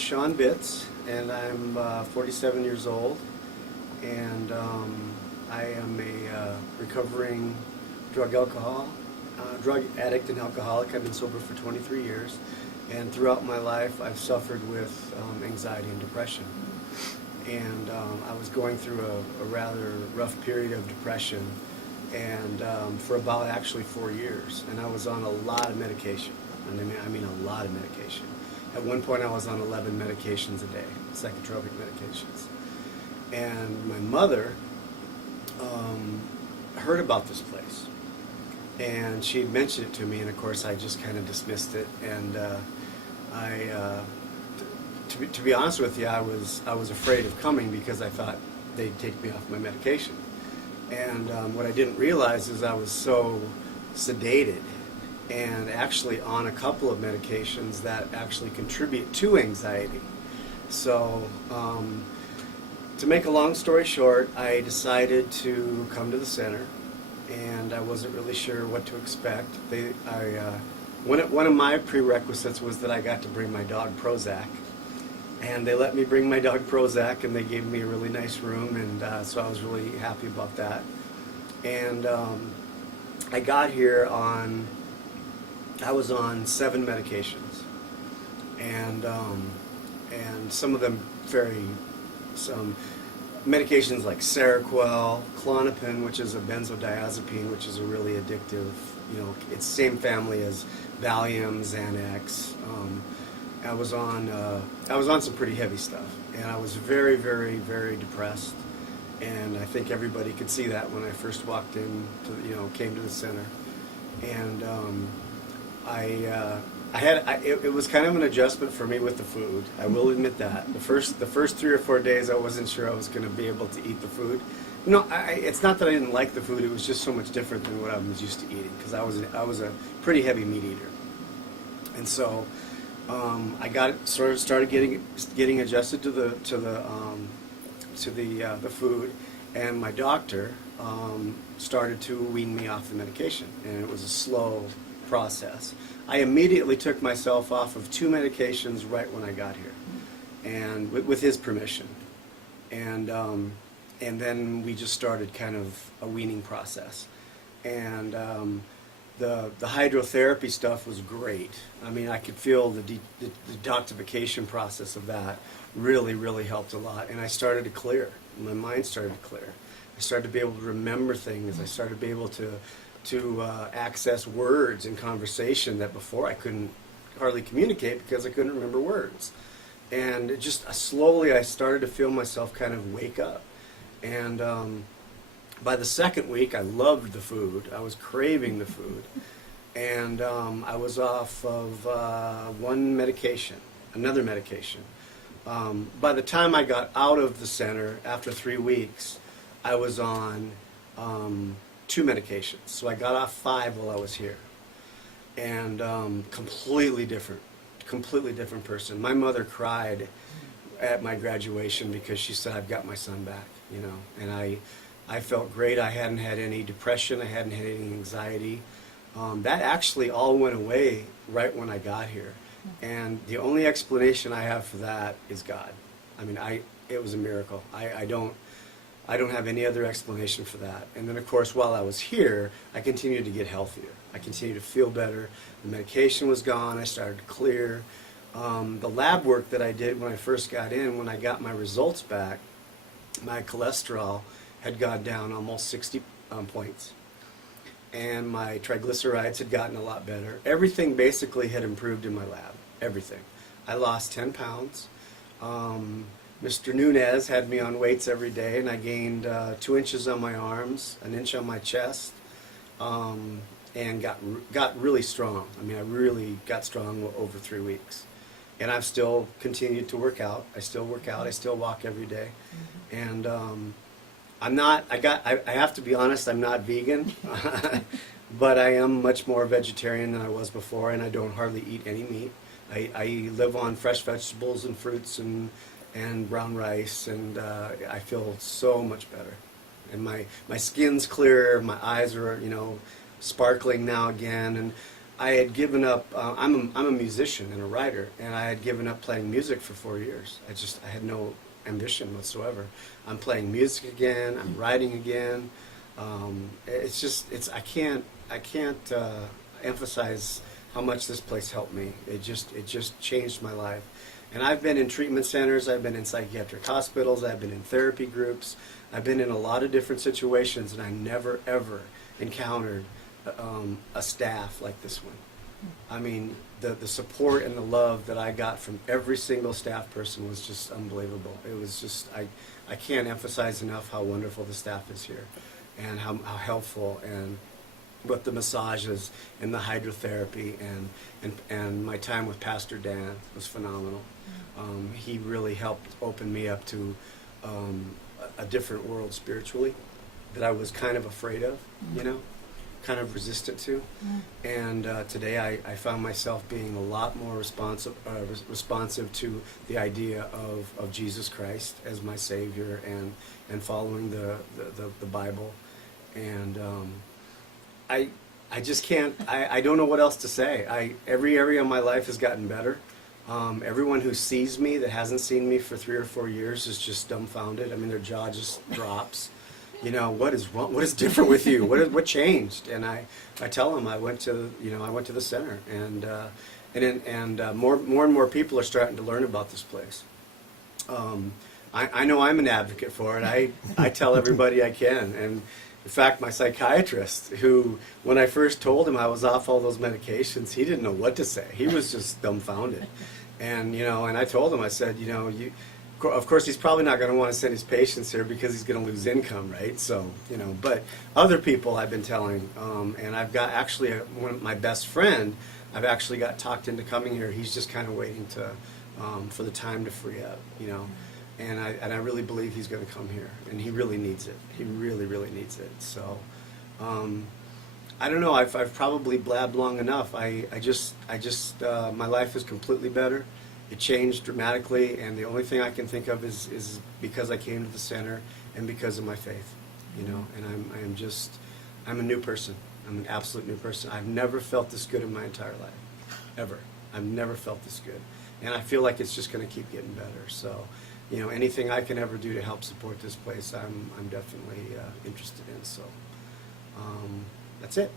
Sean Bitts, and I'm 47 years old, and I am a recovering drug addict and alcoholic. I've been sober for 23 years, and throughout my life I've suffered with anxiety and depression. And I was going through a rather rough period of depression, and for about actually 4 years, and I was on a lot of medication, and I mean a lot of medication. At one point I was on 11 medications a day, psychotropic medications. And my mother heard about this place, and she had mentioned it to me, and of course I just kind of dismissed it. And to be honest with you, I was afraid of coming because I thought they'd take me off my medication. And what I didn't realize is I was so sedated and actually on a couple of medications that actually contribute to anxiety. So to make a long story short, I decided to come to the center, and I wasn't really sure what to expect. One of my prerequisites was that I got to bring my dog Prozac, and they let me bring my dog Prozac, and they gave me a really nice room, and so I was really happy about that. And I got here I was on 7 medications, and some of them some medications like Seroquel, Klonopin, which is a benzodiazepine, which is a really addictive, it's the same family as Valium, Xanax. I was on some pretty heavy stuff, and I was very, very, very depressed, and I think everybody could see that when I first walked in, came to the center. And it was kind of an adjustment for me with the food. I will admit that. The first 3 or 4 days, I wasn't sure I was going to be able to eat the food. No, it's not that I didn't like the food. It was just so much different than what I was used to eating, because I was a pretty heavy meat eater. And so I started getting adjusted to the food, and my doctor started to wean me off the medication, and it was a slow process. I immediately took myself off of 2 medications right when I got here, and with his permission, and then we just started kind of a weaning process, and the hydrotherapy stuff was great. I mean, I could feel the detoxification process of that really, really helped a lot, and I started to clear. My mind started to clear. I started to be able to remember things. I started to be able to access words in conversation that before I couldn't hardly communicate because I couldn't remember words. And it just slowly I started to feel myself kind of wake up. And by the second week, I loved the food. I was craving the food. And I was off of another medication. By the time I got out of the center, after 3 weeks, I was on 2 medications. So I got off 5 while I was here. And completely different person. My mother cried at my graduation because she said, I've got my son back, and I felt great. I hadn't had any depression. I hadn't had any anxiety. That actually all went away right when I got here. And the only explanation I have for that is God. I mean, it was a miracle. I don't have any other explanation for that. And then, of course, while I was here, I continued to get healthier. I continued to feel better. The medication was gone. I started to clear. The lab work that I did when I first got in, when I got my results back, my cholesterol had gone down almost 60 points. And my triglycerides had gotten a lot better. Everything basically had improved in my lab. Everything. I lost 10 pounds. Mr. Nunez had me on weights every day, and I gained 2 inches on my arms, 1 inch on my chest, and got really strong. I mean, I really got strong over 3 weeks. And I've still continued to work out. I still work out. I still walk every day. And I have to be honest, I'm not vegan, but I am much more vegetarian than I was before, and I don't hardly eat any meat. I live on fresh vegetables and fruits and brown rice, and I feel so much better. And my skin's clearer, my eyes are, sparkling now again, and I had given up. I'm a musician and a writer, and I had given up playing music for 4 years. I had no ambition whatsoever. I'm playing music again. I'm writing again. I can't emphasize how much this place helped me. It just changed my life. And I've been in treatment centers. I've been in psychiatric hospitals. I've been in therapy groups. I've been in a lot of different situations, and I never ever encountered a staff like this one. I mean, the support and the love that I got from every single staff person was just unbelievable. It was just, I can't emphasize enough how wonderful the staff is here, and how helpful, and what the massages and the hydrotherapy and my time with Pastor Dan was phenomenal. He really helped open me up to a different world spiritually that I was kind of afraid of, you know, kind of resistant to. And today I found myself being a lot more responsive to the idea of Jesus Christ as my Savior, and following the Bible. And I just can't, I don't know what else to say. Every area of my life has gotten better. Everyone who sees me that hasn't seen me for 3 or 4 years is just dumbfounded. I mean, their jaw just drops. You know, what is wrong? What is different with you? What changed? And I tell them I went to the center, and more and more people are starting to learn about this place. I know I'm an advocate for it. I tell everybody I can. And in fact, my psychiatrist, who, when I first told him I was off all those medications, he didn't know what to say. He was just dumbfounded. And, you know, and I told him, I said, you know, of course, he's probably not going to want to send his patients here because he's going to lose income, right? So, you know, but other people I've been telling, and I've got actually my best friend, I've actually got talked into coming here. He's just kind of waiting for the time to free up, you know. And I really believe he's going to come here, and he really needs it. He really, really needs it. So, I don't know. I've probably blabbed long enough. I just my life is completely better. It changed dramatically, and the only thing I can think of is because I came to the center and because of my faith, you know. And I'm a new person. I'm an absolute new person. I've never felt this good in my entire life, ever. I've never felt this good, and I feel like it's just going to keep getting better. So, you know, anything I can ever do to help support this place, I'm definitely interested in. So, that's it.